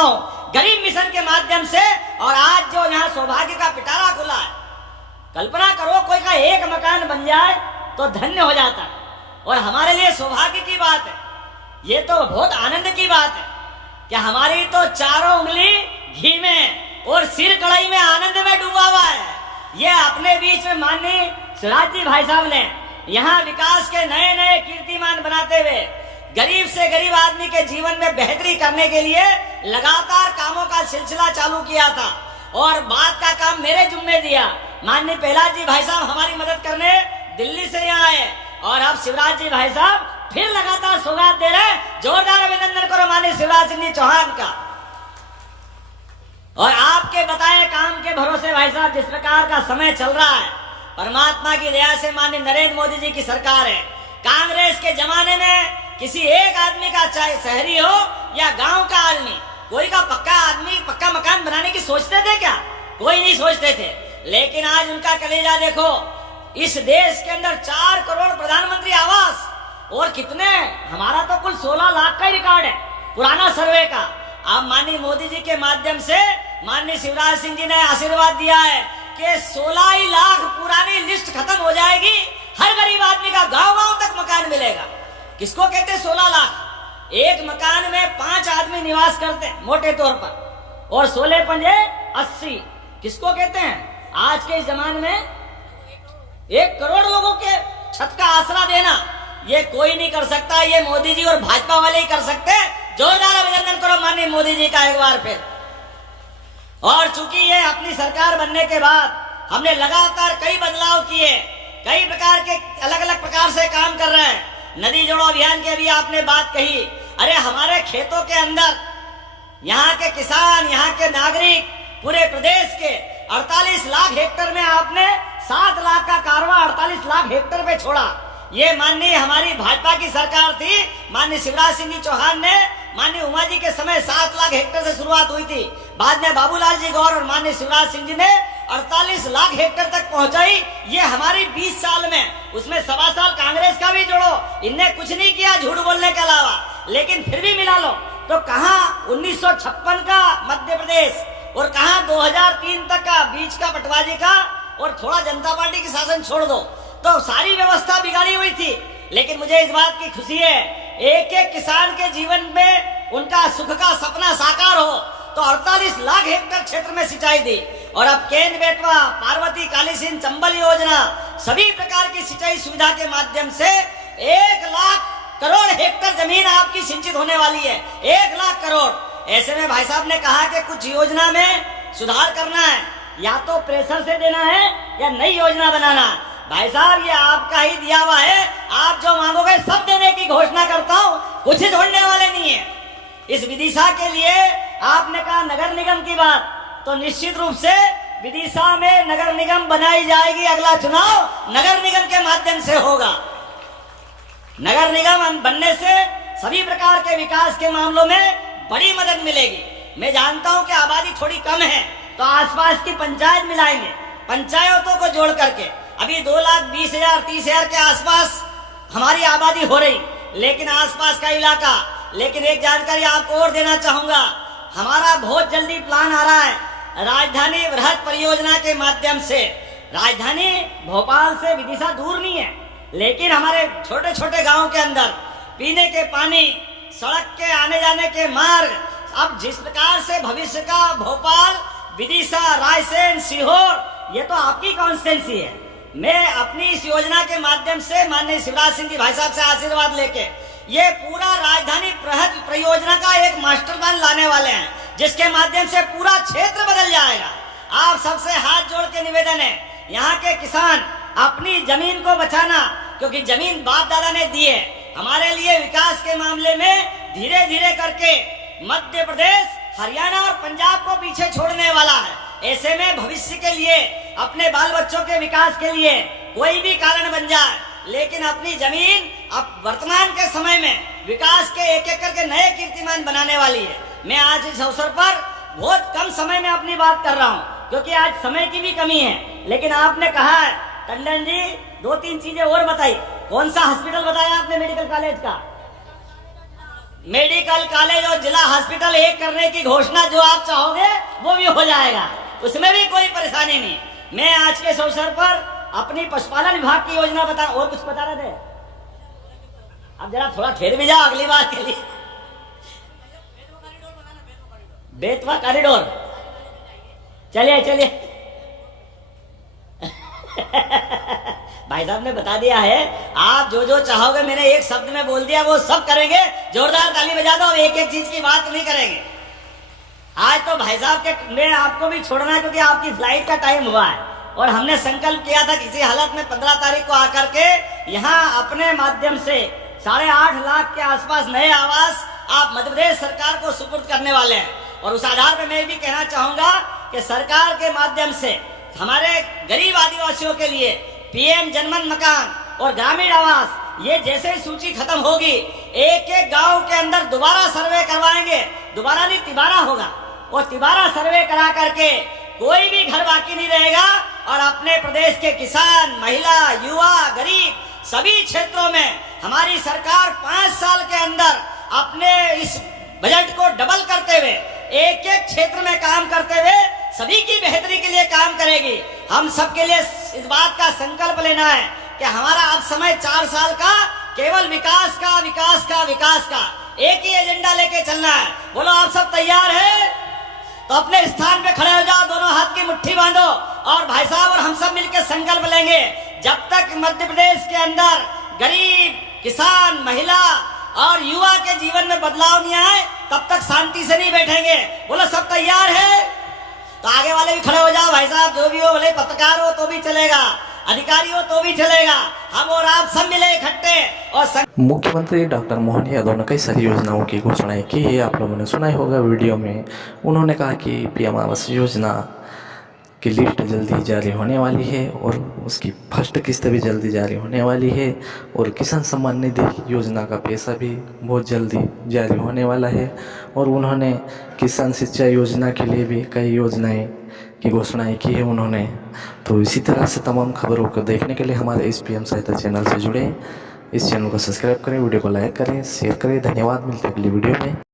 हूँ गरीब मिशन के माध्यम से। और आज जो यहाँ सौभाग्य का पिटारा खुला है, कल्पना करो कोई का एक मकान बन जाए तो धन्य हो जाता है, और हमारे लिए सौभाग्य की बात है, ये तो बहुत आनंद की बात है कि हमारी तो चारों उंगली घी में और सिर कढ़ाई में आनंद में डूबा हुआ है। ये अपने बीच में माननीय शिवराज जी भाई साहब ने यहाँ विकास के नए नए कीर्तिमान बनाते हुए गरीब से गरीब आदमी के जीवन में बेहतरी करने के लिए लगातार कामों का सिलसिला चालू किया था, और बात का काम मेरे जुम्मे दिया। माननीय प्रहलाद जी भाई साहब हमारी मदद करने दिल्ली से यहाँ आए, और अब शिवराज जी भाई साहब फिर लगातार सौगात दे रहे हैं। जोरदार अभिनंदन करो माननीय शिवराज सिंह जी चौहान का। और आपके बताए काम के भरोसे भाई साहब जिस प्रकार का समय चल रहा है, परमात्मा की दया से माननीय नरेंद्र मोदी जी की सरकार है। कांग्रेस के जमाने में किसी एक आदमी का, चाहे शहरी हो या गांव का आदमी, कोई का पक्का आदमी पक्का मकान बनाने की सोचते थे क्या? कोई नहीं सोचते थे। लेकिन आज उनका कलेजा देखो, इस देश के अंदर 4 करोड़ प्रधानमंत्री आवास, और कितने, हमारा तो कुल 16 लाख का ही रिकॉर्ड है पुराना सर्वे का। अब माननीय मोदी जी के माध्यम से माननीय शिवराज सिंह जी ने आशीर्वाद दिया है कि 16 ही लाख पुरानी लिस्ट खत्म हो जाएगी, हर गरीब आदमी का गांव गांव तक मकान मिलेगा। किसको कहते हैं 16 लाख? एक मकान में 5 आदमी निवास करते हैं मोटे तौर पर, और 16 पंजे 80, किसको कहते हैं? आज के जमाने में 1 करोड़ लोगों के छत का आसरा देना, ये कोई नहीं कर सकता, ये मोदी जी और भाजपा वाले ही कर सकते हैं। जोरदार अभिनंदन करो माननीय मोदी जी का एक बार फिर। और चूंकि ये अपनी सरकार बनने के बाद हमने लगातार कई बदलाव किए, कई प्रकार के अलग अलग प्रकार से काम कर रहे हैं। नदी जोड़ो अभियान के भी आपने बात कही। अरे हमारे खेतों के अंदर यहाँ के किसान, यहाँ के नागरिक, पूरे प्रदेश के 48 लाख हेक्टेयर में आपने 7 लाख का कारवा 48 लाख हेक्टेयर पे छोड़ा। ये माननीय हमारी भाजपा की सरकार थी, माननीय शिवराज सिंह जी चौहान ने, माननीय उमा जी के समय 7 लाख हेक्टेयर से शुरुआत हुई थी। बाद में बाबूलाल जी गौर और माननीय शिवराज सिंह जी ने 48 लाख हेक्टेयर तक पहुंचाई। ये हमारी 20 साल में, उसमें 1.25 साल कांग्रेस का भी जोड़ो, इनने कुछ नहीं किया झूठ बोलने के अलावा। लेकिन फिर भी मिला लो तो कहाँ 1956 का मध्य प्रदेश, और कहाँ 2003 तक का बीच का पटवारी का, और थोड़ा जनता पार्टी की शासन छोड़ दो तो सारी व्यवस्था बिगाड़ी हुई थी। लेकिन मुझे इस बात की खुशी है, एक एक किसान के जीवन में उनका सुख का सपना साकार हो, तो 48 लाख हेक्टेयर क्षेत्र में सिंचाई दी। और अब केंद्र बेटवा, पार्वती, काली सिंध, चंबल योजना, सभी प्रकार की सिंचाई सुविधा के माध्यम से 1 लाख करोड़ हेक्टेयर जमीन आपकी सिंचित होने वाली है। 1 लाख करोड़। ऐसे में भाई साहब ने कहा कि कुछ योजना में सुधार करना है, या तो प्रेशर से देना है या नई योजना बनाना। भाई साहब ये आपका ही दिया हुआ है, आप जो मांगोगे सब देने की घोषणा करता हूँ, कुछ छोड़ने वाले नहीं है। इस विदिशा के लिए आपने कहा नगर निगम की बात, तो निश्चित रूप से विदिशा में नगर निगम बनाई जाएगी। अगला चुनाव नगर निगम के माध्यम से होगा। नगर निगम बनने से सभी प्रकार के विकास के मामलों में बड़ी मदद मिलेगी। मैं जानता हूं कि आबादी थोड़ी कम है, तो आसपास की पंचायत मिलाएंगे, पंचायतों को जोड़ करके। अभी 2,20,000 30,000 के आसपास हमारी आबादी हो रही, लेकिन आसपास का इलाका। लेकिन एक जानकारी आपको और देना चाहूंगा, हमारा बहुत जल्दी प्लान आ रहा है राजधानी वृहद परियोजना के माध्यम से। राजधानी भोपाल से विदिशा दूर नहीं है, लेकिन हमारे छोटे छोटे गांवों के अंदर पीने के पानी, सड़क के आने जाने के मार्ग, अब जिस प्रकार से भविष्य का भोपाल, विदिशा, रायसेन, सीहोर, ये तो आपकी कॉन्स्टिट्यूंसी है। मैं अपनी इस योजना के माध्यम से माननीय शिवराज सिंह जी भाई साहब से आशीर्वाद लेके ये पूरा राजधानी वृहद परियोजना का एक मास्टर प्लान लाने वाले हैं, जिसके माध्यम से पूरा क्षेत्र बदल जाएगा। आप सबसे हाथ जोड़ के निवेदन है, यहाँ के किसान अपनी जमीन को बचाना, क्योंकि जमीन बाप दादा ने दी है। हमारे लिए विकास के मामले में धीरे धीरे करके मध्य प्रदेश, हरियाणा और पंजाब को पीछे छोड़ने वाला है। ऐसे में भविष्य के लिए, अपने बाल बच्चों के विकास के लिए कोई भी कारण बन जाए, लेकिन अपनी जमीन अब वर्तमान के समय में विकास के एक एक करके नए कीर्तिमान बनाने वाली है। मैं आज इस अवसर पर बहुत कम समय में अपनी बात कर रहा हूँ, क्योंकि आज समय की भी कमी है। लेकिन आपने कहा है टंडन जी 2-3 चीजें और बताई। कौन सा हॉस्पिटल बताया आपने? मेडिकल कॉलेज का मेडिकल कॉलेज और जिला हॉस्पिटल एक करने की घोषणा जो आप चाहोगे वो भी हो जाएगा, उसमें भी कोई परेशानी नहीं। मैं आज के इस अवसर पर अपनी पशुपालन विभाग की योजना बता, और कुछ बता रहे थे, अब जरा थोड़ा ठहर भी जाओ अगली बार के लिए। बेतवा कॉरिडोर, चलिए चलिए भाई साहब ने बता दिया है, आप जो जो चाहोगे मैंने एक शब्द में बोल दिया वो सब करेंगे। जोरदार ताली बजा दो, एक एक चीज की बात नहीं करेंगे। आज तो भाई साहब के मैं आपको भी छोड़ना है क्योंकि आपकी फ्लाइट का टाइम हुआ है और हमने संकल्प किया था किसी हालत में 15 तारीख को आकर के यहाँ अपने माध्यम से 8.5 लाख के आसपास नए आवास आप मध्य प्रदेश सरकार को सुपुर्द करने वाले हैं। और उस आधार पर मैं भी कहना चाहूंगा कि सरकार के माध्यम से हमारे गरीब आदिवासियों के लिए पीएम जनमन मकान और ग्रामीण आवास, ये जैसे ही सूची खत्म होगी एक एक गांव के अंदर दोबारा सर्वे करवाएंगे। दोबारा नहीं, तिबारा होगा, और तिबारा सर्वे करा करके कोई भी घर बाकी नहीं रहेगा। और अपने प्रदेश के किसान, महिला, युवा, गरीब सभी क्षेत्रों में हमारी सरकार 5 साल के अंदर अपने इस बजट को डबल करते हुए एक एक क्षेत्र में काम करते हुए सभी की बेहतरी के लिए काम करेगी। हम सबके लिए इस बात का संकल्प लेना है कि हमारा अब समय 4 साल का केवल विकास का, विकास का, विकास का एक ही एजेंडा लेके चलना है। बोलो आप सब तैयार है? तो अपने स्थान पे खड़े हो जाओ, दोनों हाथ की मुट्ठी बांधो और भाई साहब और हम सब मिलकर संकल्प लेंगे, जब तक मध्य प्रदेश के अंदर गरीब, किसान, महिला और युवा के जीवन में बदलाव नहीं आए तब तक शांति से नहीं बैठेंगे। बोलो सब तैयार है? तो आगे वाले भी खड़े हो जाओ भाई साहब, जो भी हो, भले पत्रकार हो तो भी चलेगा, अधिकारी हो तो भी चलेगा, हम और आप सब मिले इकट्ठे। और मुख्यमंत्री डॉक्टर मोहन यादव ने कई सारी योजनाओं की घोषणाएं की है, आप लोगों ने सुना ही होगा वीडियो में। उन्होंने कहा कि पीएम आवास योजना की लिस्ट जल्दी जारी होने वाली है और उसकी फर्स्ट किस्त भी जल्दी जारी होने वाली है और किसान सम्मान निधि योजना का पैसा भी बहुत जल्दी जारी होने वाला है। और उन्होंने किसान सिंचाई योजना के लिए भी कई योजनाएं की घोषणाएं की है उन्होंने। तो इसी तरह से तमाम खबरों को देखने के लिए हमारे SPM सहायता चैनल से जुड़ें, इस चैनल को सब्सक्राइब करें, वीडियो को लाइक करें, शेयर करें। धन्यवाद, मिलते हैं अगली वीडियो में।